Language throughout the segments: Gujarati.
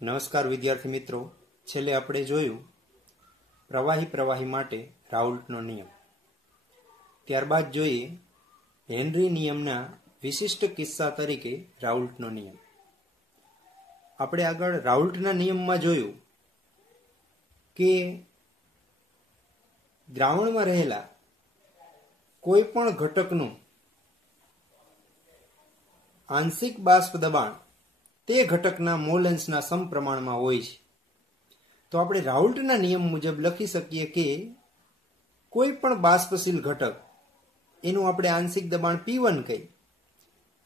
નમસ્કાર વિદ્યાર્થી મિત્રો, છેલ્લે આપણે જોયું પ્રવાહી માટે રાઉલ્ટનો નિયમ. ત્યારબાદ જોઈએ હેનરી નિયમના વિશિષ્ટ કિસ્સા તરીકે રાઉલ્ટનો નિયમ. આપણે આગળ રાઉલ્ટના નિયમમાં જોયું કે દ્રાવણમાં રહેલા કોઈ પણ ઘટકનું આંશિક બાષ્પ દબાણ તે ઘટકના મોલ અંશના સમપ્રમાણમાં હોય છે. તો આપણે રાઉલ્ટના નિયમ મુજબ લખી શકીએ કે કોઈ પણ બાષ્પશીલ ઘટક એનું આપણે આંશિક દબાણ P1 કહી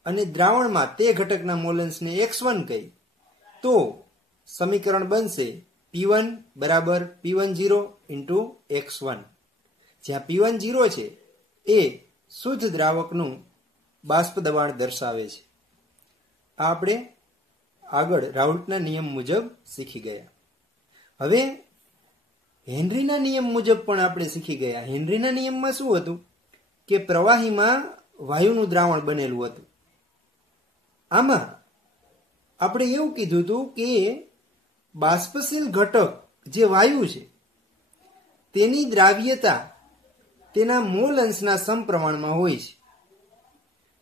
અને દ્રાવણમાં તે ઘટકના મોલ અંશને X1 કહી તો સમીકરણ બનશે P1 બરાબર P10 ઇન્ટુ X1, જ્યાં P10 છે એ શુદ્ધ દ્રાવકનું બાષ્પ દબાણ દર્શાવે છે. આ આપણે આગળ રાઉલ્ટના નિયમ મુજબ શીખી ગયા. હવે હેનરીના નિયમ મુજબ પણ આપણે શીખી ગયા. હેનરીના નિયમમાં શું હતું કે પ્રવાહીમાં વાયુનું દ્રાવણ બનેલું હતું. આમાં આપણે એવું કીધું હતું કે બાષ્પશીલ ઘટક જે વાયુ છે તેની દ્રાવ્યતા તેના મોલ અંશના સમપ્રમાણમાં હોય છે.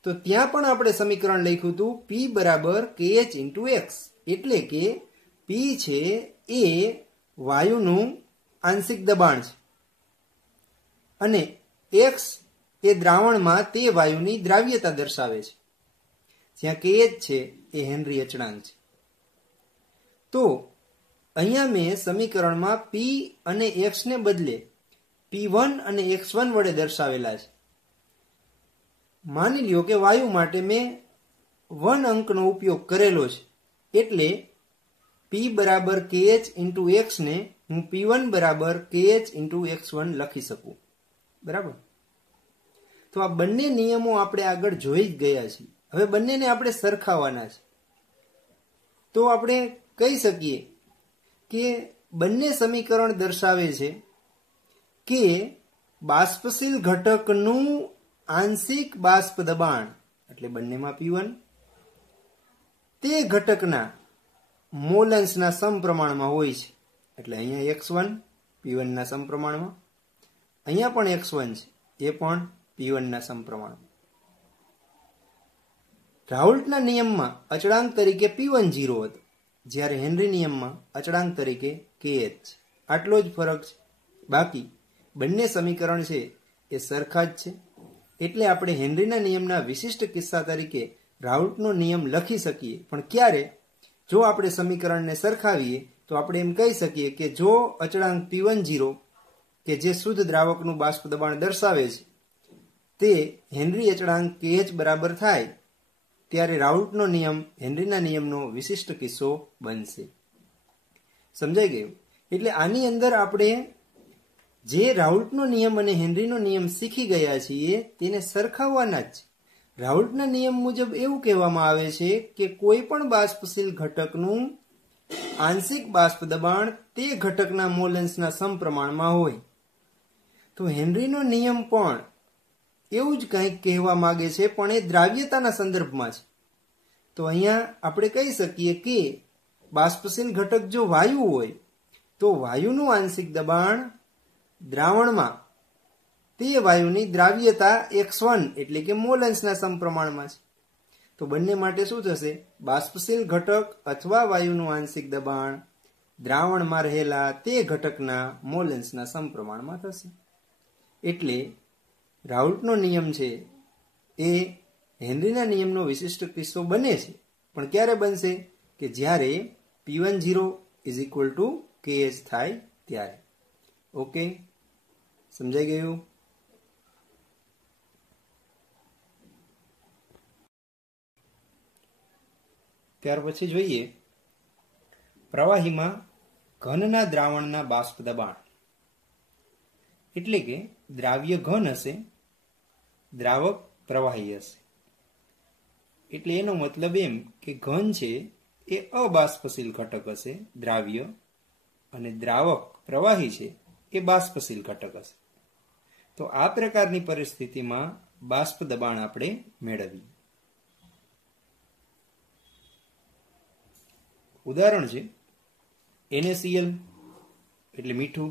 તો ત્યાં પણ આપણે સમીકરણ લખ્યું હતું P બરાબર KH ઇન્ટુ X, એટલે કે P છે એ વાયુનું આંશિક દબાણ છે અને X એ દ્રાવણમાં તે વાયુની દ્રાવ્યતા દર્શાવે છે, જ્યાં KH છે એ હેનરી અચળાંક છે. તો અહીંયા મેં સમીકરણમાં P અને X ને બદલે P1 અને X1 વડે દર્શાવેલા છે. માની લ્યો કે વાયુ માટે મેં 1 અંકનો ઉપયોગ કરેલો છે, એટલે P બરાબર KH ઇન્ટુ X ને હું P1 બરાબર KH ઇન્ટુ X1 લખી શકું. બરાબર. તો આ બંને નિયમો આપણે આગળ જોઈ જ ગયા છીએ. હવે બંનેને આપણે સરખાવવાના છે. તો આપણે કહી શકીએ કે બંને સમીકરણ દર્શાવે છે કે બાષ્પશીલ ઘટકનું આંશિક બાષ્પ દબાણ એટલે બંનેમાં P1 તે ઘટકના મોલ અંશના સમપ્રમાણમાં હોય છે. એટલે અહીંયા X1 P1 ના સમપ્રમાણમાં, અહીંયા પણ X1 છે એ પણ P1 ના સમપ્રમાણમાં. રાઉલ્ટના નિયમમાં અચળાંક તરીકે P10 હતો, જ્યારે હેનરી નિયમમાં અચળાંક તરીકે KH. આટલો જ ફરક છે. બાકી બંને સમીકરણ છે એ સરખા જ છે. એટલે આપણે હેનરીના નિયમના વિશિષ્ટ કિસ્સા તરીકે રાઉલ્ટનો નિયમ લખી શકીએ. પણ ક્યારે? જો આપણે સમીકરણને સરખાવીએ તો આપણે એમ કહી શકીએ કે જો અચળાંક P10 કે જે શુદ્ધ દ્રાવકનું બાષ્પ દબાણ દર્શાવે છે તે હેનરી અચળાંક KH બરાબર થાય ત્યારે રાઉલ્ટનો નિયમ હેનરીના નિયમનો વિશિષ્ટ કિસ્સો બનશે. સમજાઈ ગયું? એટલે આની અંદર આપણે જે રાઉલ્ટનો નિયમ અને હેનરીનો નિયમ શીખી ગયા છીએ તેને સરખાવવાના જ. રાઉલ્ટના નિયમ મુજબ એવું કહેવામાં આવે છે કે કોઈ પણ બાષ્પશીલ ઘટકનું આંશિક બાષ્પ દબાણ તે ઘટકના મોલ અંશના સમપ્રમાણમાં હોય. તો હેનરીનો નિયમ પણ એવું જ કંઈક કહેવા માંગે છે, પણ એ દ્રાવ્યતાના સંદર્ભમાં છે. તો અહીંયા આપણે કહી શકીએ કે બાષ્પશીલ ઘટક જો વાયુ હોય તો વાયુનું આંશિક દબાણ દ્રાવણમાં તે વાયુની દ્રાવ્યતા X1 એટલે કે મોલ અંશના સમપ્રમાણમાં છે. તો બંને માટે શું થશે? બાષ્પશીલ ઘટક અથવા વાયુનું આંશિક દબાણ દ્રાવણમાં રહેલા તે ઘટકના મોલ અંશના સમપ્રમાણમાં થશે. એટલે રાઉલ્ટનો નિયમ છે એ હેનરીના નિયમનો વિશિષ્ટ કિસ્સો બને છે. પણ ક્યારે બનશે? કે જ્યારે P10 KH થાય ત્યારે. ઓકે, સમજાઈ ગયું? ત્યાર પછી જોઈએ પ્રવાહીમાં ઘનના દ્રાવણના બાષ્પ દબાણ. એટલે કે દ્રાવ્ય ઘન હશે, દ્રાવક પ્રવાહી હશે. એટલે એનો મતલબ એમ કે ઘન છે એ અબાષ્પશીલ ઘટક હશે દ્રાવ્ય, અને દ્રાવક પ્રવાહી છે એ બાષ્પશીલ ઘટક હશે. તો આ પ્રકારની પરિસ્થિતિમાં બાષ્પ દબાણ આપણે મેળવીએ. ઉદાહરણ છે NaCl એટલે મીઠું,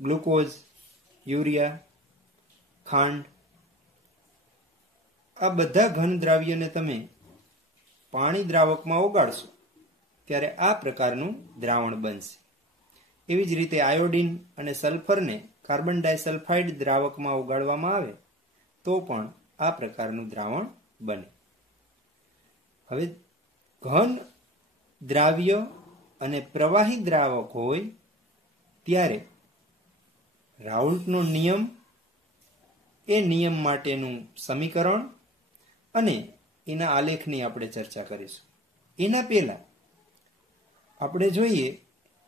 ગ્લુકોઝ, યુરિયા, ખાંડ, આ બધા ઘન દ્રાવ્યને તમે પાણી દ્રાવકમાં ઓગાળશો ત્યારે આ પ્રકારનું દ્રાવણ બનશે. એવી જ રીતે આયોડિન અને સલ્ફરને કાર્બન ડાયસલ્ફાઇડ દ્રાવકમાં ઓગાળવામાં આવે તો પણ આ પ્રકારનું દ્રાવણ બને. હવે ઘન દ્રાવ્ય અને પ્રવાહી દ્રાવક હોય ત્યારે રાઉલ્ટનો નિયમ, એ નિયમ માટેનું સમીકરણ અને એના આલેખની આપણે ચર્ચા કરીશું. એના પહેલા આપણે જોઈએ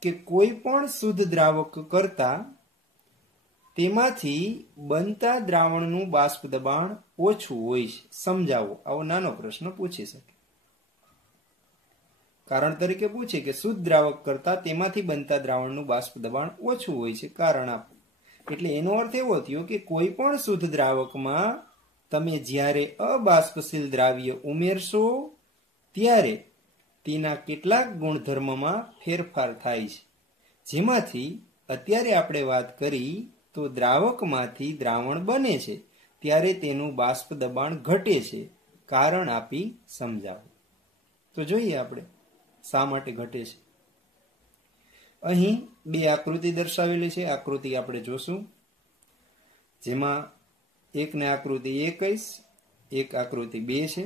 કે કોઈ પણ શુદ્ધ દ્રાવક કરતા તેમાંથી બનતા દ્રાવણનું બાષ્પ દબાણ ઓછું હોય છે. સમજાવો, આવો નાનો પ્રશ્ન પૂછી શકે. કારણ તરીકે પૂછે કે શુદ્ધ દ્રાવક કરતા તેમાંથી બનતા દ્રાવણનું બાષ્પ દબાણ ઓછું હોય છે, કારણ આપો. એટલે એનો અર્થ એવો થયો કે કોઈ પણ શુદ્ધ દ્રાવકમાં તમે જ્યારે અબાષ્પશીલ દ્રાવ્ય ઉમેરશો ત્યારે તેના કેટલાક ગુણધર્મમાં ફેરફાર થાય છે, જેમાંથી અત્યારે આપણે વાત કરી તો દ્રાવકમાંથી દ્રાવણ બને છે ત્યારે તેનું બાષ્પ દબાણ ઘટે છે. કારણ આપી સમજાવો. તો જોઈએ આપણે શા માટે ઘટે છે. અહીં બે આકૃતિ દર્શાવેલી છે. આકૃતિ આપણે જોશું, જેમાં એકને આકૃતિ 1 કહીશ, એક આકૃતિ 2 છે.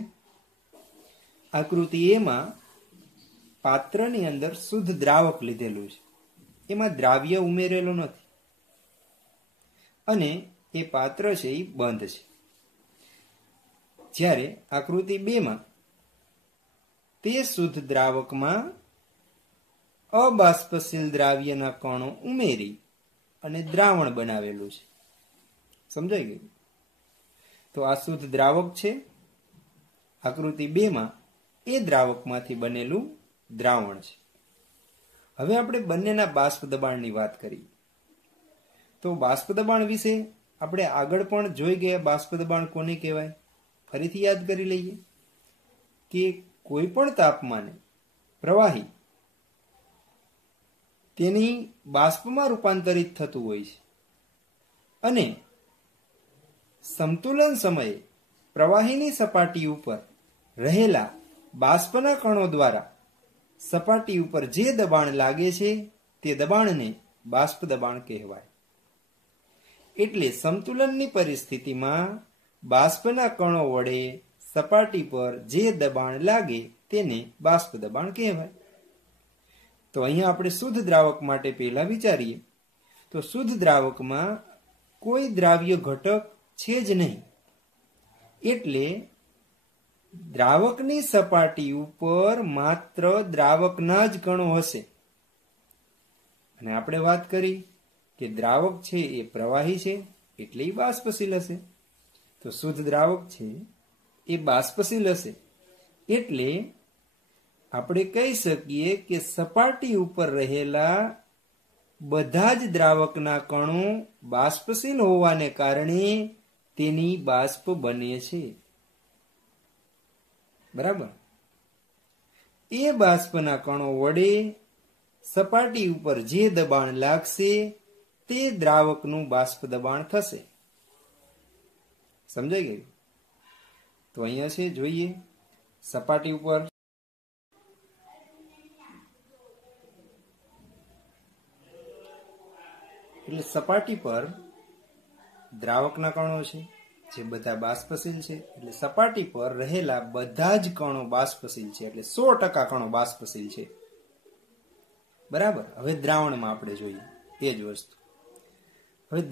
આકૃતિ એમાં પાત્રની અંદર શુદ્ધ દ્રાવક લીધેલું છે, એમાં દ્રાવ્ય ઉમેરેલું નથી અને એ પાત્ર છે એ બંધ છે. જ્યારે આકૃતિ 2 માં તે શુદ્ધ દ્રાવકમાં અબાષ્પશીલ દ્રાવ્યના કણો ઉમેરી અને દ્રાવણ બનાવેલું છે. સમજાઈ ગયું? તો આ શુદ્ધ દ્રાવક છે. આકૃતિ 2 માં એ દ્રાવકમાંથી બનેલું દ્રાવણ છે. હવે આપણે બંનેના બાષ્પ દબાણની વાત કરીએ. તો બાષ્પ દબાણ વિશે આપણે આગળ પણ જોઈ ગયા. બાષ્પ દબાણ કોને કહેવાય? ફરીથી યાદ કરી લઈએ કે કોઈ પણ તાપમાને પ્રવાહી તેની બાષ્પમાં રૂપાંતરિત થતું હોય છે અને સંતુલન સમયે પ્રવાહીની સપાટી ઉપર રહેલા બાષ્પના કણો દ્વારા સપાટી ઉપર જે દબાણ લાગે છે તે દબાણને બાષ્પ દબાણ કહેવાય. એટલે સંતુલનની પરિસ્થિતિમાં બાષ્પના કણો વડે સપાટી પર જે દબાણ લાગે તેને બાષ્પ દબાણ કહેવાય. તો અહીંયા આપણે શુદ્ધ દ્રાવક માટે પહેલા વિચારીએ તો શુદ્ધ દ્રાવકમાં કોઈ દ્રાવ્ય ઘટક છે જ નહીં. એટલે દ્રાવકની સપાટી ઉપર માત્ર દ્રાવકના જ કણો હશે. અને આપણે વાત કરી કે દ્રાવક છે એ પ્રવાહી છે એટલે એ બાષ્પશીલ હશે. તો શુદ્ધ દ્રાવક છે એ બાષ્પશીલ હશે એટલે આપણે કહી શકીએ કે સપાટી ઉપર રહેલા બધા જ દ્રાવકના કણો બાષ્પશીલ હોવાને કારણે તેની બાષ્પ બને છે. બરાબર? એ બાષ્પના કણો વડે સપાટી ઉપર જે દબાણ લાગશે તે દ્રાવકનું બાષ્પ દબાણ થશે. સમજાઈ ગયું? તો અહીંયા છે, જોઈએ સપાટી ઉપર એટલે સપાટી પર દ્રાવકના કણો છે જે બધા બાષ્પશીલ છે. એટલે સપાટી પર રહેલા બધા જ કણો બાષ્પશીલ છે એટલે 100% કણો બાષ્પશીલ છે. બરાબર? હવે દ્રાવણમાં આપણે જોઈએ એ જ વસ્તુ. હવે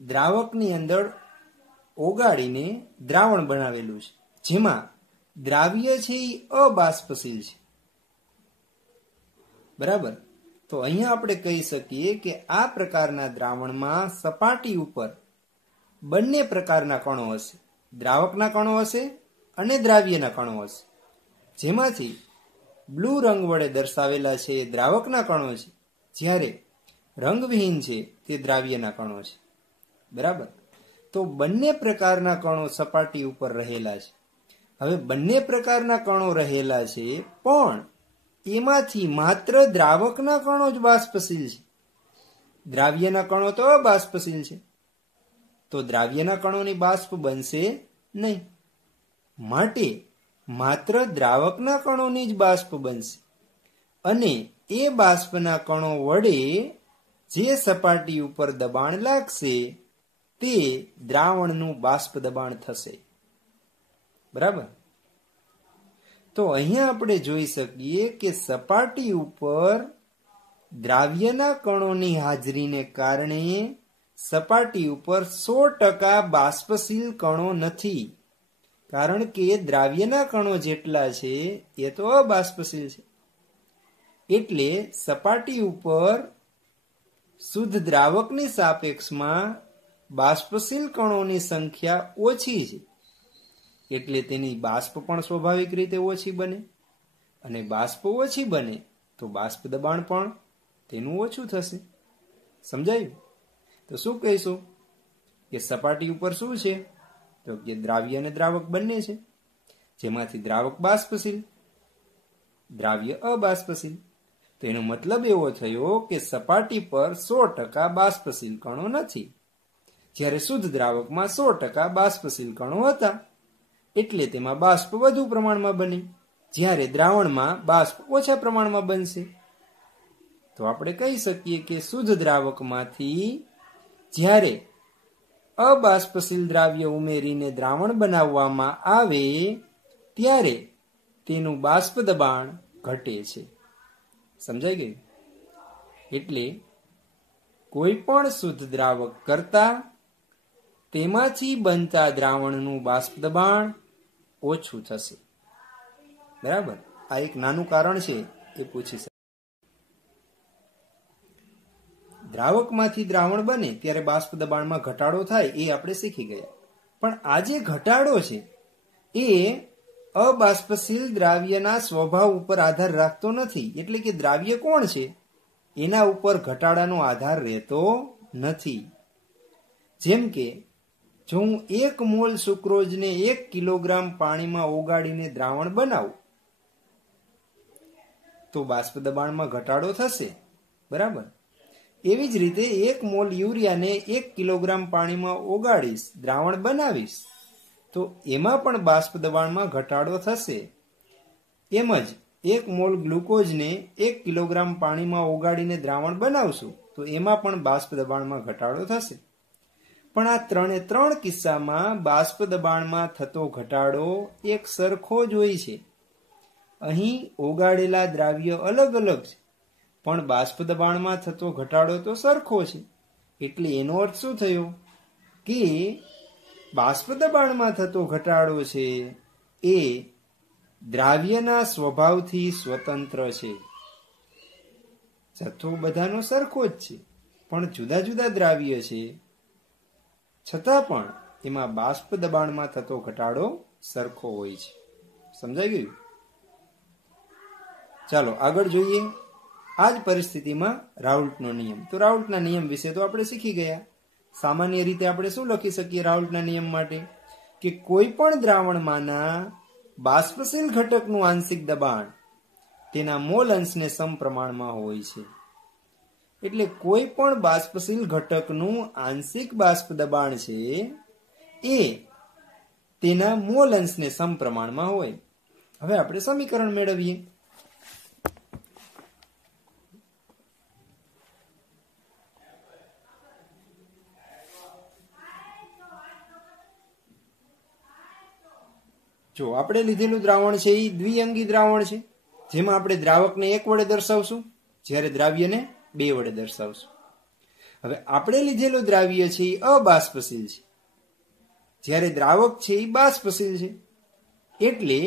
દ્રાવકની અંદર ઓગાળીને દ્રાવણ બનાવેલું છે જેમાં દ્રાવ્ય છે એ અબાષ્પશીલ છે. બરાબર? તો અહીંયા આપણે કહી શકીએ કે આ પ્રકારના દ્રાવણમાં સપાટી ઉપર બંને પ્રકારના કણો હશે. દ્રાવકના કણો હશે અને દ્રાવ્યના કણો હશે. જેમાંથી બ્લુ રંગ વડે દર્શાવેલા છે એ દ્રાવકના કણો છે, જ્યારે રંગવિહીન છે તે દ્રાવ્યના કણો છે. બરાબર? તો બંને પ્રકારના કણો સપાટી ઉપર રહેલા છે. હવે બંને પ્રકારના કણો રહેલા છે પણ એમાંથી માત્ર દ્રાવકના કણો જ બાષ્પશીલ છે, દ્રાવ્યના કણો તો અબાષ્પશીલ છે. તો દ્રાવ્યના કણોની બાષ્પ બનશે નહીં, માટે માત્ર દ્રાવકના કણોની જ બાષ્પ બનશે. અને એ બાષ્પના કણો વડે જે સપાટી ઉપર દબાણ લાગશે તે દ્રાવણનું બાષ્પ દબાણ થશે. બરાબર. તો અહીંયા આપણે જોઈ શકીએ કે સપાટી ઉપર દ્રાવ્યના કણોની હાજરીને કારણે સપાટી ઉપર 100% બાષ્પશીલ કણો નથી, કારણ કે દ્રાવ્યના કણો જેટલા છે એ તો અબાષ્પશીલ છે. એટલે સપાટી ઉપર શુદ્ધ દ્રાવકની સાપેક્ષમાં બાષ્પશીલ કણોની સંખ્યા ઓછી છે, એટલે તેની બાષ્પ પણ સ્વાભાવિક રીતે ઓછી બને. અને બાષ્પ ઓછી બને તો બાષ્પ દબાણ પણ તેનું ઓછું થશે. સમજાયું? તો શું કહીશું કે સપાટી ઉપર શું છે? તો કે દ્રાવ્ય અને દ્રાવક બંને છે, જેમાંથી દ્રાવક બાષ્પશીલ, દ્રાવ્ય અબાષ્પશીલ. તો એનો મતલબ એવો થયો કે સપાટી પર 100% બાષ્પશીલ કણો નથી, જ્યારે શુદ્ધ દ્રાવકમાં 100% બાષ્પશીલ કણો હતા, એટલે તેમાં બાષ્પ વધુ પ્રમાણમાં બની, જ્યારે દ્રાવણમાં બાષ્પ ઓછા પ્રમાણમાં બનશે. તો આપણે કહી શકીએ કે શુદ્ધ દ્રાવકમાંથી જ્યારે અબાષ્પશીલ દ્રાવ્ય ઉમેરીને દ્રાવણ બનાવવામાં આવે ત્યારે તેનું બાષ્પ દબાણ ઘટે છે. સમજાઈ ગયું? એટલે કોઈ પણ શુદ્ધ દ્રાવક કરતા તેમાંથી બનતા દ્રાવણનું બાષ્પ દબાણ ઓછું થશે. બરાબર. આ એક નાનું કારણ છે, એ પૂછી શકે. દ્રાવકમાંથી દ્રાવણ બને ત્યારે બાષ્પ દબાણમાં ઘટાડો થાય એ આપણે શીખી ગયા. પણ આ જે ઘટાડો છે એ અબાષ્પશીલ દ્રાવ્યના સ્વભાવ ઉપર આધાર રાખતો નથી. એટલે કે દ્રાવ્ય કોણ છે એના ઉપર ઘટાડાનો આધાર રહેતો નથી. જેમ કે જો હું 1 મોલ સુક્રોઝને 1 કિલોગ્રામ પાણીમાં ઓગાળીને દ્રાવણ બનાવું તો બાષ્પ દબાણમાં ઘટાડો થશે. બરાબર. એવી જ રીતે 1 મોલ યુરિયાને 1 કિલોગ્રામ પાણીમાં ઓગાળીશ, દ્રાવણ બનાવીશ, તો એમાં પણ બાષ્પ દબાણમાં ઘટાડો થશે. એમ જ 1 મોલ ગ્લુકોઝને 1 કિલોગ્રામ પાણીમાં ઓગાળીને દ્રાવણ બનાવશું તો એમાં પણ બાષ્પ દબાણમાં ઘટાડો થશે. પણ આ 3 કિસ્સામાં બાષ્પ દબાણમાં થતો ઘટાડો એક સરખો જ હોય છે. અહીં ઓગાળેલા દ્રાવ્ય અલગ અલગ છે, પણ બાષ્પ દબાણમાં થતો ઘટાડો તો સરખો છે. એટલે એનો અર્થ શું થયો કે બાષ્પ દબાણમાં થતો ઘટાડો છે એ દ્રાવ્યના સ્વભાવથી સ્વતંત્ર છે. જથ્થો બધાનો સરખો જ છે, પણ જુદા જુદા દ્રાવ્ય છે, છતાં પણ એમાં બાષ્પ દબાણમાં થતો ઘટાડો સરખો હોય છે. સમજાઈ ગયું? ચાલો આગળ જોઈએ. આ જ પરિસ્થિતિમાં રાઉલ્ટનો નિયમ. તો રાઉલ્ટના નિયમ વિશે તો આપણે શીખી ગયા. સામાન્ય રીતે આપણે શું લખી શકીએ રાઉલ્ટના નિયમ માટે? કે કોઈ પણ દ્રાવણમાંના બાષ્પશીલ ઘટકનું આંશિક દબાણ તેના મોલ અંશને સમપ્રમાણમાં હોય છે. એટલે કોઈ પણ બાષ્પશીલ ઘટકનું આંશિક બાષ્પ દબાણ છે એ તેના મોલ અંશને સમપ્રમાણમાં હોય. હવે આપણે સમીકરણ મેળવીએ. જો આપણે લીધેલું દ્રાવણ છે એ દ્વિઅંગી દ્રાવણ છે, જેમાં આપણે દ્રાવકને 1 વડે દર્શાવશું, જ્યારે દ્રાવ્યને 2 વડે દર્શાવશું. હવે આપણે લીધેલું દ્રાવ્ય છે એ અબાષ્પશીલ છે, જ્યારે દ્રાવક છે એ બાષ્પશીલ છે. એટલે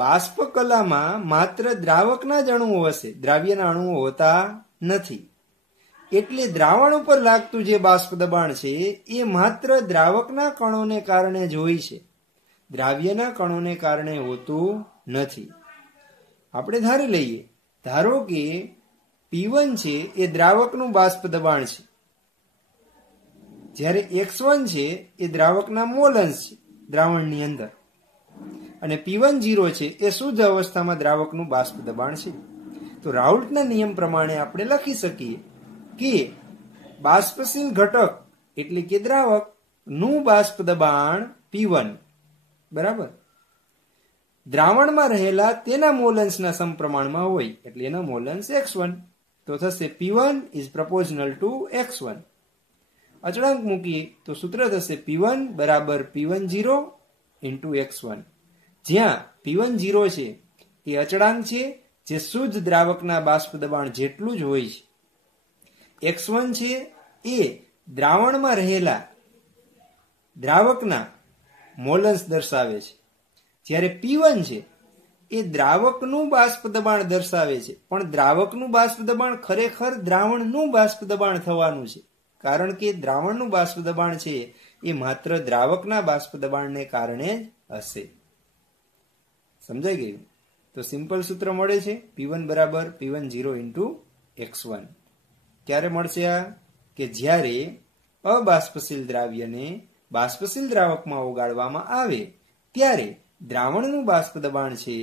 બાષ્પ કલામાં માત્ર દ્રાવકના જ અણુઓ હશે, દ્રાવ્યના અણુઓ હોતા નથી. એટલે દ્રાવણ ઉપર લાગતું જે બાષ્પ દબાણ છે એ માત્ર દ્રાવકના કણોને કારણે જ હોય છે, દ્રાવ્યના કણોને કારણે હોતું નથી. આપણે ધારી લઈએ, ધારો કે P1 છે એ દ્રાવકનું બાષ્પ દબાણ છે, જ્યારે X1 છે એ દ્રાવકના મોલ અંશ છે દ્રાવણની અંદર. અને P10 છે એ શુદ્ધ અવસ્થામાં દ્રાવકનું બાષ્પ દબાણ છે. તો રાઉલ્ટના નિયમ પ્રમાણે આપણે લખી શકીએ કે બાષ્પશીલ ઘટક એટલે કે દ્રાવક નું બાષ્પ દબાણ P1 બરાબર દ્રાવણમાં રહેલા તેના મોલન્સના સમપ્રમાણમાં હોય એટલે એના મોલન્સ x1. તો થશે P1 is proportional to x1. અચળાંક મૂકીએ તો સૂત્ર થશે P1 બરાબર P10 into x1. જ્યાં P10 છે એ અચળાંક છે જે શુદ્ધ દ્રાવકના બાષ્પ દબાણ જેટલું જ હોય છે. x1 છે એ દ્રાવણમાં રહેલા દ્રાવકના મોલન્સ દર્શાવે છે, જ્યારે P1 છે એ દ્રાવકનું બાષ્પ દબાણ દર્શાવે છે. પણ દ્રાવકનું બાષ્પ દબાણ ખરેખર દ્રાવણનું બાષ્પ દબાણ થવાનું છે, કારણ કે દ્રાવણનું બાષ્પ દબાણ છે એ માત્ર દ્રાવકના બાષ્પ દબાણને કારણે જ હશે. સમજાઈ ગયું? તો સિમ્પલ સૂત્ર મળે છે P1 બરાબર P10 into x1. ક્યારે મળશે આ? કે જ્યારે અબાષ્પશીલ દ્રાવ્યને બાષ્પશીલ દ્રાવકમાં ઓગાળવામાં આવે ત્યારે દ્રાવણનું બાષ્પ દબાણ છે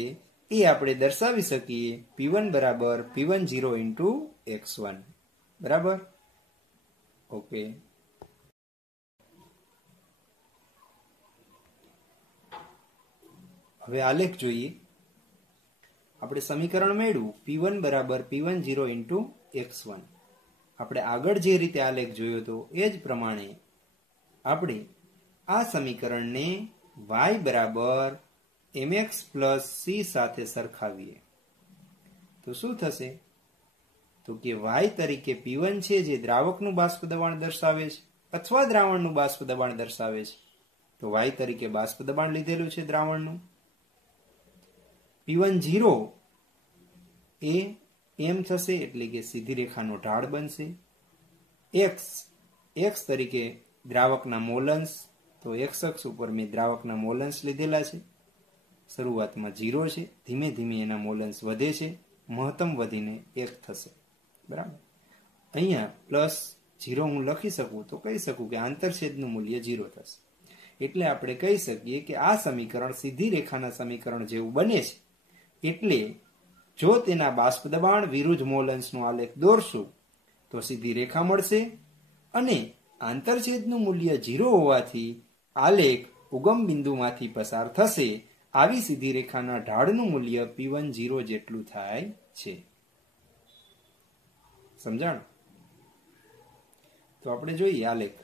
એ આપણે દર્શાવી શકીએ P1 બરાબર P10 into x1. બરાબર? ઓકે. હવે આલેખ જોઈએ. આપણે સમીકરણ મેળવ્યું P1 બરાબર P10 into x1. આપણે આગળ જે રીતે આલેખ જોયો હતો એ જ પ્રમાણે આપણે આ સમીકરણને y બરાબર mx plus c સાથે સરખાવીએ તો શું થશે? તો કે y તરીકે P1 છે જે દ્રાવકનું બાષ્પ દબાણ દર્શાવે છે અથવા દ્રાવણનું બાષ્પ દબાણ દર્શાવે છે. તો y તરીકે બાષ્પ દબાણ લીધેલું છે દ્રાવણનું. P10 એ m થશે એટલે કે સીધી રેખાનો ઢાળ બનશે. x તરીકે દ્રાવકના મોલન્સ, તો x અક્ષ ઉપર મેં દ્રાવકના મોલન્સ લીધેલા છે. શરૂઆતમાં 0 છે, ધીમે ધીમે એના મોલન્સ વધે છે, મહત્તમ વધીને 1 થશે. બરાબર? અહીંયા +0 હું લખી શકું તો કહી શકું કે આંતરછેદનું મૂલ્ય 0 થશે. એટલે આપણે કહી શકીએ કે આ સમીકરણ સીધી રેખાના સમીકરણ જેવું બને છે. એટલે જો તેના બાષ્પ દબાણ વિરુદ્ધ મોલન્સનો આલેખ દોરશું તો સીધી રેખા મળશે અને આંતરછેદનું મૂલ્ય 0 હોવાથી આલેખ ઉગમ બિંદુમાંથી પસાર થશે. આવી સીધી રેખાના ઢાળનું મૂલ્ય P10 જેટલું થાય છે. સમજાણ? તો આપણે જોઈએ આલેખ.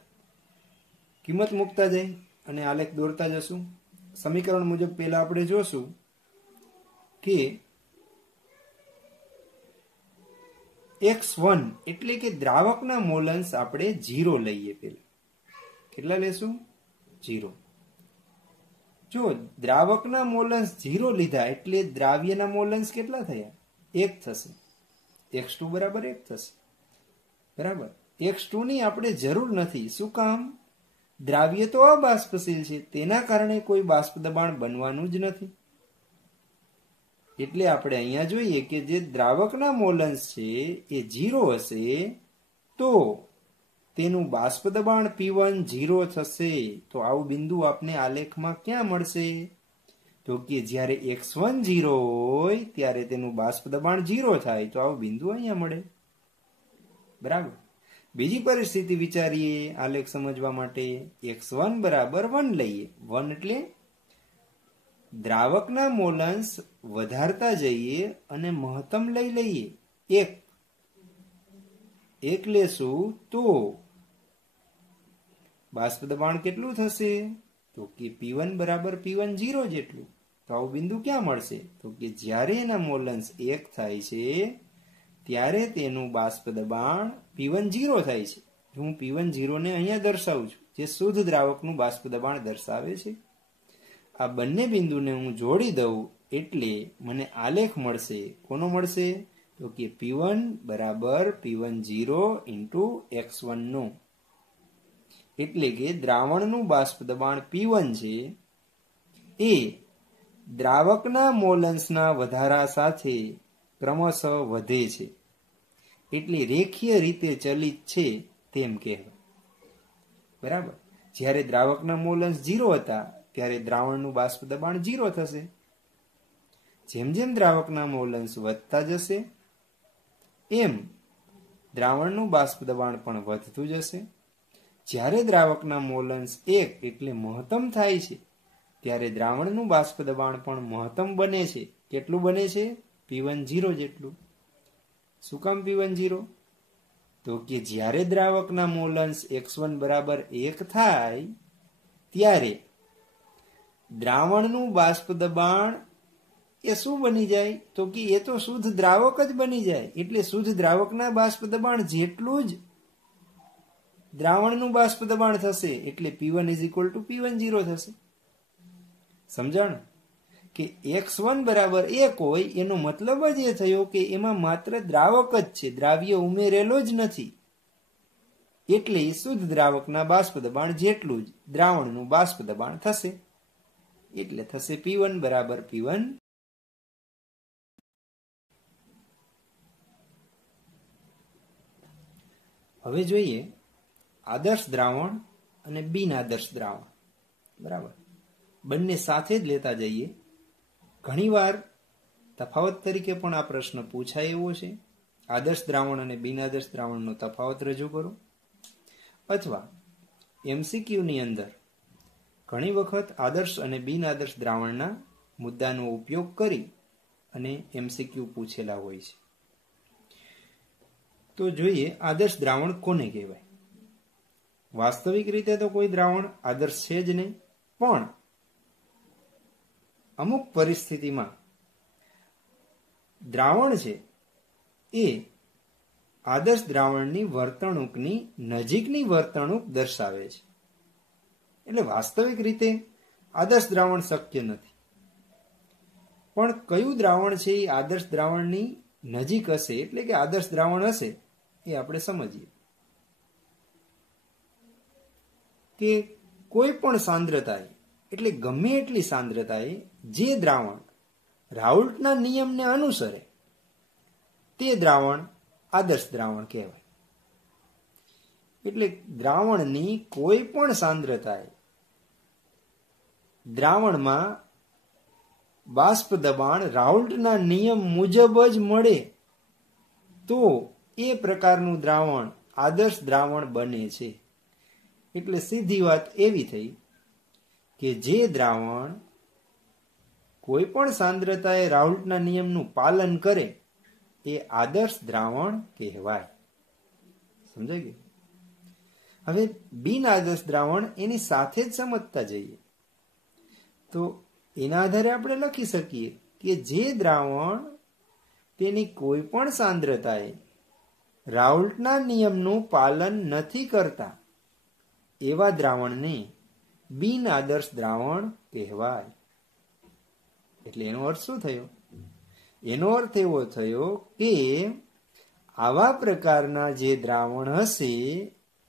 કિંમત મૂકતા જઈ અને આલેખ દોરતા જશું. સમીકરણ મુજબ પહેલા આપણે જોશું કે x1 એટલે કે દ્રાવકના મોલન્સ આપણે 0 લઈએ. પહેલા કેટલા લેશું? 0. જો દ્રાવકના મોલન્સ 0 લીધા એટલે દ્રાવ્યના મોલન્સ કેટલા થયા? 1 થશે. x2 બરાબર 1 થશે. બરાબર? x2 ની આપણે જરૂર નથી. શું કામ? દ્રાવ્ય તો અબાષ્પશીલ છે, તેના કારણે કોઈ બાષ્પ દબાણ બનવાનું જ નથી. એટલે આપણે અહીંયા જોઈએ કે જે દ્રાવકના મોલન્સ છે એ 0 હશે તો તેનું બાષ્પ દબાણ P1 0 થશે. તો આવું બિંદુ આપને આલેખમાં ક્યાં મળશે? તો કે જ્યારે x1 0 હોય ત્યારે તેનું બાષ્પ દબાણ 0 થાય તો આવું બિંદુ અહીંયા મળે. બરાબર? બીજી પરિસ્થિતિ વિચારીએ આલેખ સમજવા માટે. x1 બરાબર 1 લઈએ. 1 એટલે દ્રાવકના મોલન્સ વધારતા જઈએ અને મહત્તમ લઈ લઈએ. 1 લેશું તો બાષ્પ દબાણ કેટલું થશે? તો કે P1 બરાબર P10 જેટલું. તો આવું બિંદુ ક્યાં મળશે? તો કે જ્યારે એના મોલન્સ 1 થાય છે ત્યારે તેનું બાષ્પ દબાણ P10 થાય છે. હું P10 ને અહીંયા દર્શાવું છું, જે શુદ્ધ દ્રાવકનું બાષ્પ દબાણ દર્શાવે છે. આ બંને બિંદુને હું જોડી દઉં એટલે મને આલેખ મળશે. કોનો મળશે? તો કે P1 બરાબર P10 into x1 નો. એટલે કે દ્રાવણનું બાષ્પ દબાણ P1 છે એ દ્રાવકના મોલન્સના વધારા સાથે ક્રમશઃ વધે છે. એટલે રેખીય રીતે ચલિત છે તેમ કહેવાય. બરાબર? જ્યારે દ્રાવકના મોલન્સ 0 હતા ત્યારે દ્રાવણનું બાષ્પ દબાણ 0 થશે. જેમ જેમ દ્રાવકના મોલ અંશ વધતા જશે એમ દ્રાવણનું બાષ્પ દબાણ પણ વધતું જશે. જ્યારે દ્રાવકના મોલ અંશ 1 એટલે મહત્તમ થાય છે ત્યારે દ્રાવણનું બાષ્પ દબાણ પણ મહત્તમ બને છે. કેટલું બને છે? P10 જેટલું. શું કામ P10? તો કે જ્યારે દ્રાવકના મોલ અંશ x1 બરાબર 1 થાય ત્યારે દ્રાવણનું બાષ્પ દબાણ એ શું બની જાય? તો કે એ તો શુદ્ધ દ્રાવક જ બની જાય. એટલે શુદ્ધ દ્રાવકના બાષ્પ દબાણ જેટલું જ દ્રાવણનું બાષ્પ દબાણ થશે. એટલે P1 = P10 થશે. સમજાણ? કે x1 બરાબર 1 હોય એનો મતલબ જ એ થયો કે એમાં માત્ર દ્રાવક જ છે, દ્રાવ્ય ઉમેરેલો જ નથી. એટલે શુદ્ધ દ્રાવકના બાષ્પ દબાણ જેટલું જ દ્રાવણનું બાષ્પ દબાણ થશે. એટલે થશે P1 બરાબર P1. હવે જોઈએ આદર્શ દ્રાવણ અને બિન આદર્શ દ્રાવણ. બરાબર, બંને સાથે જ લેતા જઈએ. ઘણીવાર તફાવત તરીકે પણ આ પ્રશ્ન પૂછાય એવો છે. આદર્શ દ્રાવણ અને બિન આદર્શ દ્રાવણનો તફાવત રજૂ કરો. અથવા MCQ ની અંદર ઘણી વખત આદર્શ અને બિન આદર્શ દ્રાવણના મુદ્દાનો ઉપયોગ કરી અને MCQ પૂછેલા હોય છે. તો જોઈએ આદર્શ દ્રાવણ કોને કહેવાય? વાસ્તવિક રીતે તો કોઈ દ્રાવણ આદર્શ છે જ નહીં, પણ અમુક પરિસ્થિતિમાં દ્રાવણ છે એ આદર્શ દ્રાવણની વર્તણૂકની નજીકની વર્તણૂક દર્શાવે છે. એટલે વાસ્તવિક રીતે આદર્શ દ્રાવણ શક્ય નથી, પણ કયું દ્રાવણ છે એ આદર્શ દ્રાવણની નજીક હશે, એટલે કે આદર્શ દ્રાવણ હશે એ આપણે સમજીએ. કે કોઈ પણ સાંદ્રતાએ, એટલે ગમે એટલી સાંદ્રતાએ જે દ્રાવણ રાઉલ્ટના નિયમને અનુસરે તે દ્રાવણ આદર્શ દ્રાવણ કહેવાય. એટલે દ્રાવણની કોઈ પણ સાંદ્રતાએ દ્રાવણમાં બાષ્પ દબાણ રાઉલ્ટના નિયમ મુજબ જ મળે તો એ પ્રકારનું દ્રાવણ આદર્શ દ્રાવણ બને છે. એટલે સીધી વાત એવી થઈ કે જે દ્રાવણ કોઈ પણ સાંદ્રતાએ રાઉલ્ટના નિયમનું પાલન કરે એ આદર્શ દ્રાવણ કહેવાય. સમજાય ગયું? હવે બિન આદર્શ દ્રાવણ એની સાથે જ સમજતા જઈએ તો એના આધારે આપણે લખી શકીએ કે જે દ્રાવણ તેની કોઈ પણ સાંદ્રતાએ રાઉલ્ટના નિયમનું પાલન નથી કરતા એવા દ્રાવણને બિન આદર્શ દ્રાવણ કહેવાય. એટલે એનો અર્થ શું થયો? એનો અર્થ એવો થયો કે આવા પ્રકારના જે દ્રાવણ હશે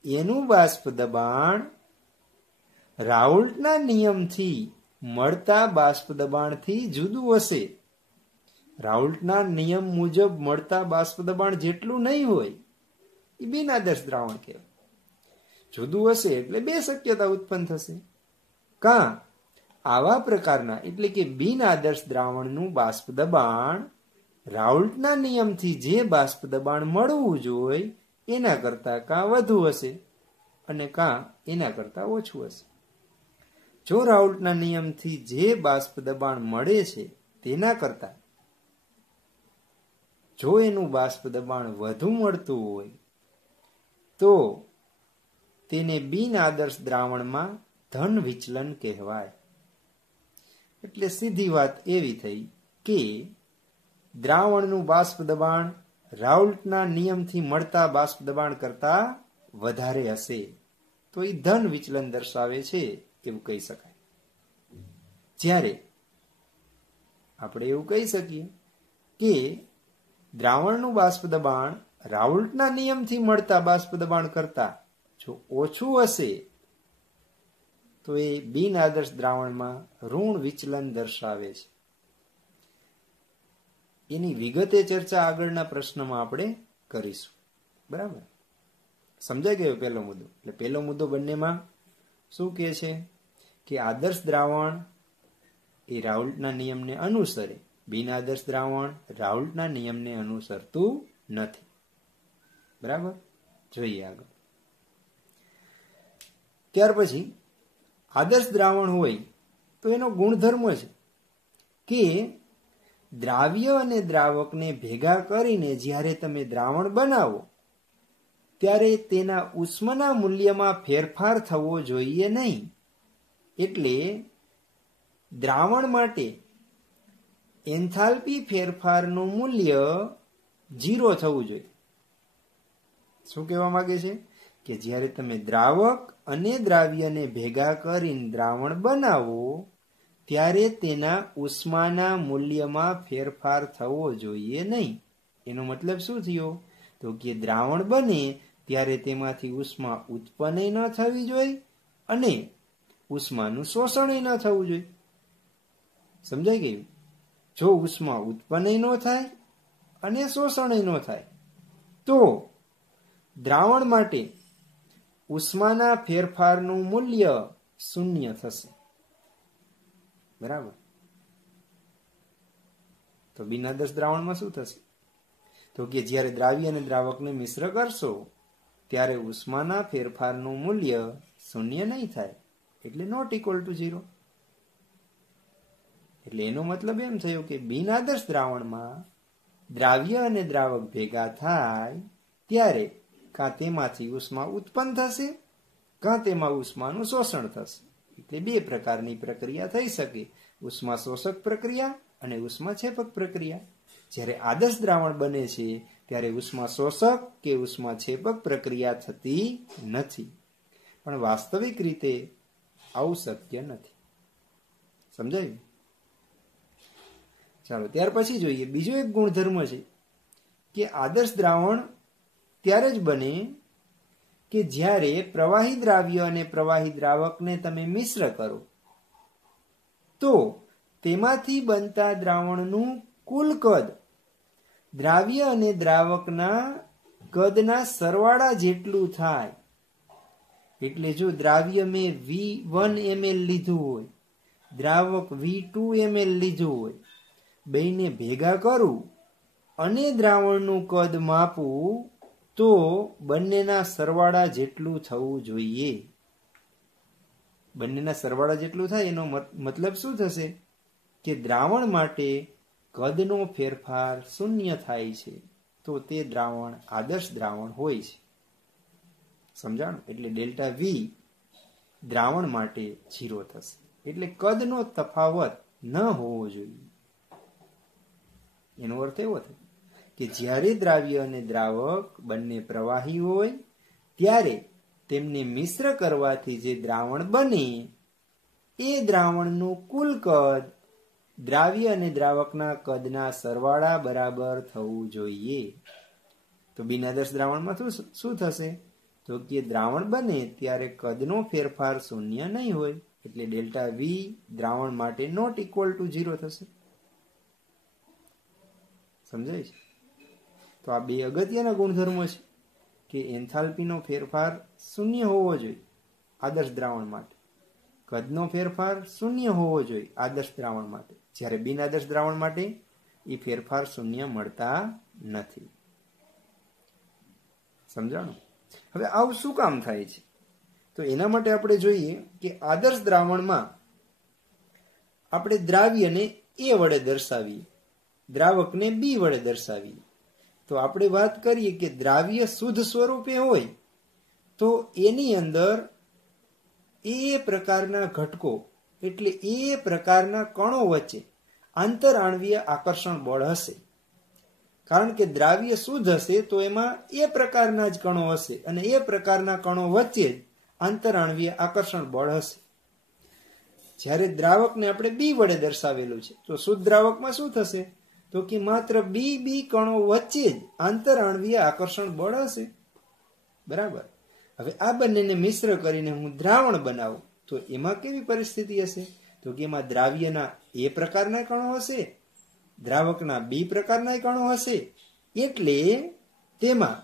એનું બાષ્પ દબાણ રાઉલ્ટના નિયમથી મળતા બાષ્પ દબાણથી જુદું હશે. રાઉલ્ટના નિયમ મુજબ મળતા બાષ્પ દબાણ જેટલું નહીં હોય એ બિન આદર્શ દ્રાવણ કહેવાય. જુદું હશે એટલે બે શક્યતા ઉત્પન્ન થશે. કાં આવા પ્રકારના એટલે કે બિન આદર્શ દ્રાવણનું બાષ્પ દબાણ રાઉલ્ટના નિયમથી જે બાષ્પ દબાણ મળવું જોઈએ એના કરતા કાં વધુ હશે અને કાં એના કરતા ઓછું હશે. જો રાઉલ્ટના નિયમથી જે બાષ્પ દબાણ મળે છે તેના કરતા જો એનું બાષ્પ દબાણ વધુ મળતું હોય તો તેને બિન આદર્શ દ્રાવણમાં ધન વિચલન કહેવાય. એટલે સીધી વાત એવી થઈ કે દ્રાવણનું બાષ્પ દબાણ રાઉલ્ટના નિયમથી મળતા બાષ્પ દબાણ કરતા વધારે હશે તો એ ધન વિચલન દર્શાવે છે એવું કહી શકાય. જ્યારે આપણે એવું કહી શકીએ કે દ્રાવણનું બાષ્પ દબાણ રાઉલ્ટના નિયમથી મળતા બાષ્પ દબાણ કરતા જો ઓછું હશે તો એ બિન આદર્શ દ્રાવણમાં ઋણ વિચલન દર્શાવે છે. એની વિગતે ચર્ચા આગળના પ્રશ્નમાં આપણે કરીશું. બરાબર, સમજાઈ ગયો પહેલો મુદ્દો? એટલે પહેલો મુદ્દો બંનેમાં શું કહે છે કે આદર્શ દ્રાવણ એ રાઉલ્ટના નિયમને અનુસરે, બિન આદર્શ દ્રાવણ રાઉલ્ટના નિયમને અનુસરતું નથી. બરાબર, જોઈએ આગળ. ત્યાર પછી આદર્શ દ્રાવણ હોય તો એનો ગુણધર્મ છે કે દ્રાવ્ય અને દ્રાવકને ભેગા કરીને જ્યારે તમે દ્રાવણ બનાવો ત્યારે તેના ઉષ્માના મૂલ્યમાં ફેરફાર થવો જોઈએ નહીં. એટલે દ્રાવણ માટે એન્થાલ્પી ફેરફારનું મૂલ્ય 0 થવું જોઈએ. શું કહેવા માંગે છે કે જ્યારે તમે દ્રાવક અને દ્રાવ્યને ભેગા કરીને દ્રાવણ બનાવો ત્યારે તેના ઉષ્માના મૂલ્યમાં ફેરફાર થવો જોઈએ નહીં. એનો મતલબ શું થયો? તો કે દ્રાવણ બને ત્યારે તેમાંથી ઉષ્મા ઉત્પન્ન ન થવી જોઈએ અને ઉષ્માનું શોષણ ન થવું જોઈએ. સમજાઈ ગયું? જો ઉષ્મા ઉત્પન્ન ન થાય અને શોષણ ન થાય તો દ્રાવણ માટે ઉષ્માના ફેરફારનું મૂલ્ય 0 થશે. બરાબર. તો બિન આદર્શ દ્રાવણમાં શું થશે? તો કે જ્યારે દ્રાવ્ય અને દ્રાવકને મિશ્ર કરશો ત્યારે ઉષ્માના ફેરફારનું મૂલ્ય 0 નહીં થાય, એટલે નોટ ઇક્વલ ટુ 0. એટલે એનો મતલબ એમ થયો કે બિન આદર્શ દ્રાવણમાં દ્રાવ્ય અને દ્રાવક ભેગા થાય ત્યારે કાં તેમાંથી ઉષ્મા ઉત્પન્ન થશે કાં તેમાં ઉષ્માનું શોષણ થશે. એટલે બે પ્રકારની પ્રક્રિયા થઈ શકે, ઉષ્મા શોષક પ્રક્રિયા અને ઉષ્મા છેપક પ્રક્રિયા. જ્યારે આદર્શ દ્રાવણ બને છે ત્યારે ઉષ્મા શોષક કે ઉષ્મા છેપક પ્રક્રિયા થતી નથી. પણ વાસ્તવિક રીતે આવું શક્ય નથી. સમજાયું? ચાલો ત્યાર પછી જોઈએ બીજો એક ગુણધર્મ છે કે આદર્શ દ્રાવણ ત્યારે જ બને કે જ્યારે પ્રવાહી દ્રાવ્ય અને પ્રવાહી દ્રાવકને તમે મિશ્ર કરો તો તેમાંથી બનતા દ્રાવણનું કુલ કદ દ્રાવ્ય અને દ્રાવકના કદના સરવાળા જેટલું થાય. એટલે જો દ્રાવ્ય મેં V1 ml લીધું હોય, દ્રાવક V2 ml લીધું હોય, બેયને ભેગા કરું અને દ્રાવણનું કદ માપું તો બંનેના સરવાળા જેટલું થવું જોઈએ. બંનેના સરવાળા જેટલું થાય એનો મતલબ શું થશે કે દ્રાવણ માટે કદનો ફેરફાર 0 થાય છે તો તે દ્રાવણ આદર્શ દ્રાવણ હોય છે. સમજાણું? એટલે ડેલ્ટા V દ્રાવણ માટે 0 થશે. એટલે કદનો તફાવત ન હોવો જોઈએ. એનો અર્થ એવો થાય કે જ્યારે દ્રાવ્ય અને દ્રાવક બંને પ્રવાહી હોય ત્યારે તેમને મિશ્ર કરવાથી જે દ્રાવણ બને એ દ્રાવણનું કુલ કદ દ્રાવ્ય અને દ્રાવકના કદના સરવાળા બરાબર થવું જોઈએ. તો બિન આદર્શ દ્રાવણમાં શું થશે? તો કે દ્રાવણ બને ત્યારે કદનો ફેરફાર 0 નહીં હોય, એટલે ડેલ્ટા V દ્રાવણ માટે નોટ ઇક્વલ ટુ 0 થશે. સમજાય છે? તો આ બે અગત્યના ગુણધર્મો છે કે એન્થાલ્પીનો ફેરફાર 0 હોવો જોઈએ આદર્શ દ્રાવણ માટે, કદનો ફેરફાર 0 હોવો જોઈએ આદર્શ દ્રાવણ માટે, જ્યારે બિન આદર્શ દ્રાવણ માટે એ ફેરફાર 0 મળતા નથી. સમજાણું? હવે આવું શું કામ થાય છે? તો એના માટે આપણે જોઈએ કે આદર્શ દ્રાવણમાં આપણે દ્રાવ્યને A વડે દર્શાવીએ, દ્રાવકને B વડે દર્શાવીએ. તો આપણે વાત કરીએ કે દ્રાવ્ય શુદ્ધ સ્વરૂપે હોય તો એની અંદર એ પ્રકારના ઘટકો એટલે એ પ્રકારના કણો વચ્ચે આંતર આણ્વીય આકર્ષણ બળ હશે. કારણ કે દ્રાવ્ય શુદ્ધ હશે તો એમાં એ પ્રકારના જ કણો હશે અને એ પ્રકારના કણો વચ્ચે જ આંતર આણ્વીય આકર્ષણ બળ હશે. જ્યારે દ્રાવકને આપણે B વડે દર્શાવેલું છે તો શુદ્ધ દ્રાવકમાં શું થશે? તો કે માત્ર બે કણો વચ્ચે જ આંતર આણ્વીય આકર્ષણ બળ હશે. બરાબર. હવે આ બંનેને મિશ્ર કરીને હું દ્રાવણ બનાવું તો એમાં કેવી પરિસ્થિતિ હશે? તો કે એમાં દ્રાવ્યના એ પ્રકારના કણો હશે, દ્રાવકના B પ્રકારના કણો હશે, એટલે તેમાં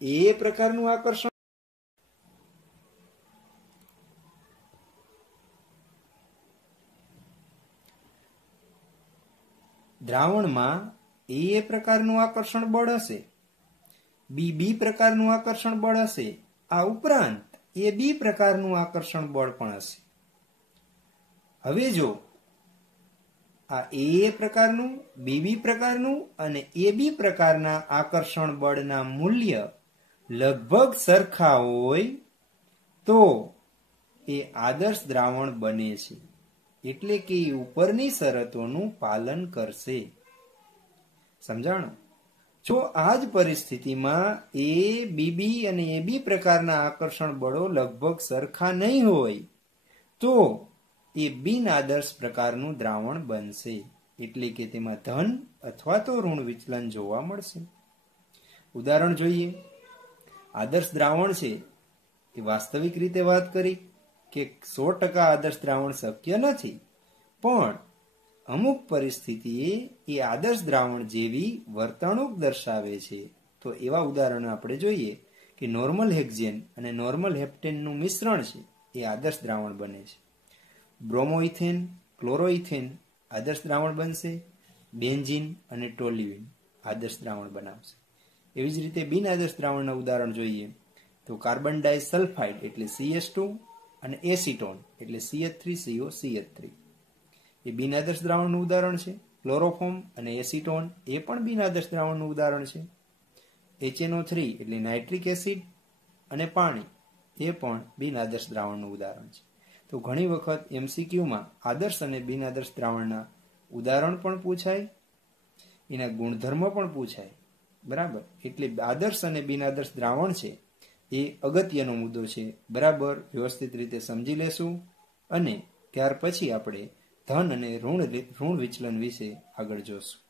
એ પ્રકારનું આકર્ષણ દ્રાવણમાં એ પ્રકારનું આકર્ષણ બળ હશે, બી પ્રકારનું આકર્ષણ બળ હશે, આ ઉપરાંત એ બી પ્રકારનું આકર્ષણ બળ પણ હશે. હવે જો આ એ પ્રકારનું, બી પ્રકારનું અને એ બી પ્રકારના આકર્ષણ બળના મૂલ્ય લગભગ સરખા હોય તો એ આદર્શ દ્રાવણ બને છે. એટલે કે ઉપરની શરતોનું પાલન કરશે. સમજાણું? જો આ જ પરિસ્થિતિમાં એ બી અને એ બી પ્રકારના આકર્ષણ બળો લગભગ સરખા નહીં હોય તો એ બિન આદર્શ પ્રકારનું દ્રાવણ બનશે. એટલે કે તેમાં ધન અથવા તો ઋણ વિચલન જોવા મળશે. ઉદાહરણ જોઈએ. આદર્શ દ્રાવણ છે એ વાસ્તવિક રીતે વાત કરી કે 100% આદર્શ દ્રાવણ શક્ય નથી, પણ અમુક પરિસ્થિતિએ એ આદર્શ દ્રાવણ જેવી વર્તણૂક દર્શાવે છે. તો એવા ઉદાહરણો આપણે જોઈએ કે નોર્મલ હેક્ઝેન અને નોર્મલ હેપ્ટેનનું મિશ્રણ છે એ આદર્શ દ્રાવણ બને છે. બ્રોમોઇથેન, ક્લોરોઇથેન આદર્શ દ્રાવણ બનશે. બેન્ઝીન અને ટોલ્યુઇન આદર્શ દ્રાવણ બનાવશે. એવી જ રીતે બિન આદર્શ દ્રાવણના ઉદાહરણ જોઈએ તો કાર્બન ડાયસલ્ફાઇડ એટલે CS2 અને એસિટોન એટલે CH3COCH3 એ બિન આદર્શ દ્રાવણનું ઉદાહરણ છે. ક્લોરોફોર્મ અને એસિટોન એ પણ બિન આદર્શ દ્રાવણનું ઉદાહરણ છે. HNO3 એટલે નાઇટ્રિક એસિડ અને પાણી એ પણ બિન આદર્શ દ્રાવણનું ઉદાહરણ છે. તો ઘણી વખત MCQમાં આદર્શ અને બિન આદર્શ દ્રાવણના ઉદાહરણ પણ પૂછાય, એના ગુણધર્મ પણ પૂછાય. બરાબર? એટલે આદર્શ અને બિન આદર્શ દ્રાવણ છે એ અગત્યનો મુદ્દો છે. બરાબર વ્યવસ્થિત રીતે સમજી લેશું અને ત્યાર પછી આપણે ધન અને ઋણ વિચલન વિશે આગળ જોશું.